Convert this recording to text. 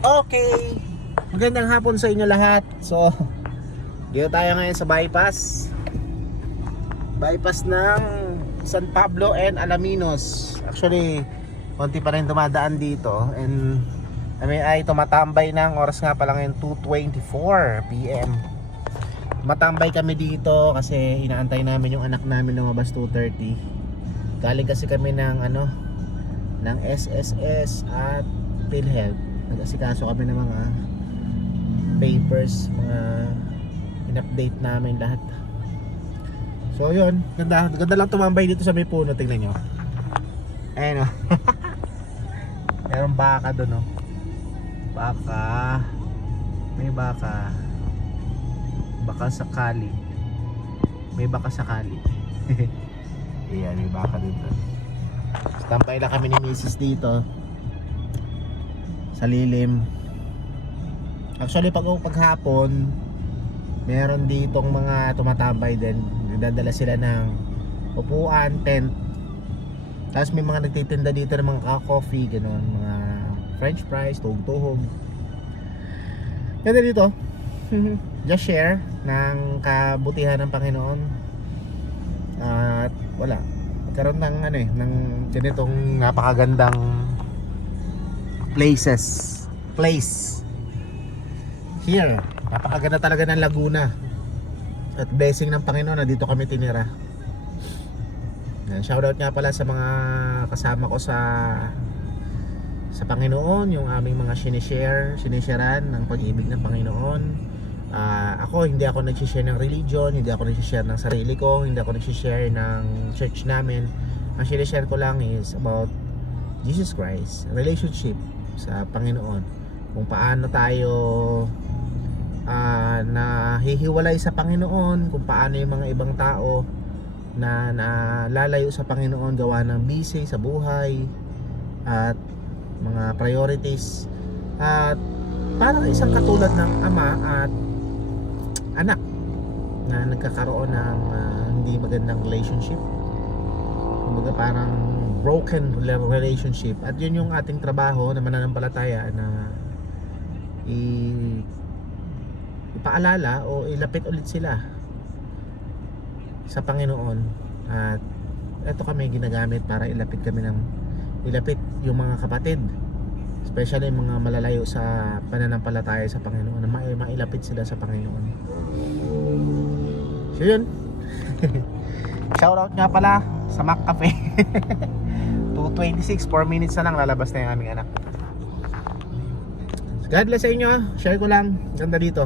Okay, magandang hapon sa inyo lahat. So, dito tayo ngayon sa bypass ng San Pablo and Alaminos. Actually, konti pa rin dumadaan dito. And kami ay tumatambay ng oras nga pa lang yung 2:24 PM. Matambay kami dito kasi inaantay namin yung anak namin lumabas 2:30. Galing kasi kami ng ng SSS at PhilHealth. Nag-asikaso kami ng mga papers, mga in-update namin lahat. So yun, ganda lang tumambay dito sa may puno, tingnan nyo. Ayan o. Meron baka doon o. Baka. May baka. Baka sakali. May baka sakali. Ayan, may baka dito. Stampay lang kami ni Mrs. dito sa lilim. Actually paghapon meron ditong mga tumatambay din. Nagdadala sila ng upuan, tent. Tapos may mga nagtitinda dito ng mga coffee, gano'n, mga french fries, tuhog-tuhog. Ganda dito. Just share ng kabutihan ng Panginoon. At wala. Magkaroon ng ng ganitong napakagandang place here. Napakaganda talaga ng Laguna at blessing ng Panginoon na dito kami tinira. Shoutout nga pala sa mga kasama ko sa Panginoon, yung aming mga sinisharean ng pag-ibig ng Panginoon. Hindi ako nagsishare ng religion, hindi ako nagsishare ng sarili ko, hindi ako nagsishare ng church namin. Ang sinishare ko lang is about Jesus Christ, relationship sa Panginoon, kung paano tayo nahihiwalay sa Panginoon, kung paano yung mga ibang tao na nalalayo sa Panginoon gawa ng busy sa buhay at mga priorities, at parang isang katulad ng ama at anak na nagkakaroon ng hindi magandang relationship, kumbaga parang broken relationship. At yun yung ating trabaho na mananampalataya na ipaalala o ilapit ulit sila sa Panginoon. At eto kami ginagamit para ilapit yung mga kapatid, especially yung mga malalayo sa pananampalataya sa Panginoon, na mailapit sila sa Panginoon. So yun. Shoutout nga pala sa McCafe. 2:26, 4 minutes na lang lalabas na yung aming anak. God bless sa inyo. Share ko lang. Ganda dito.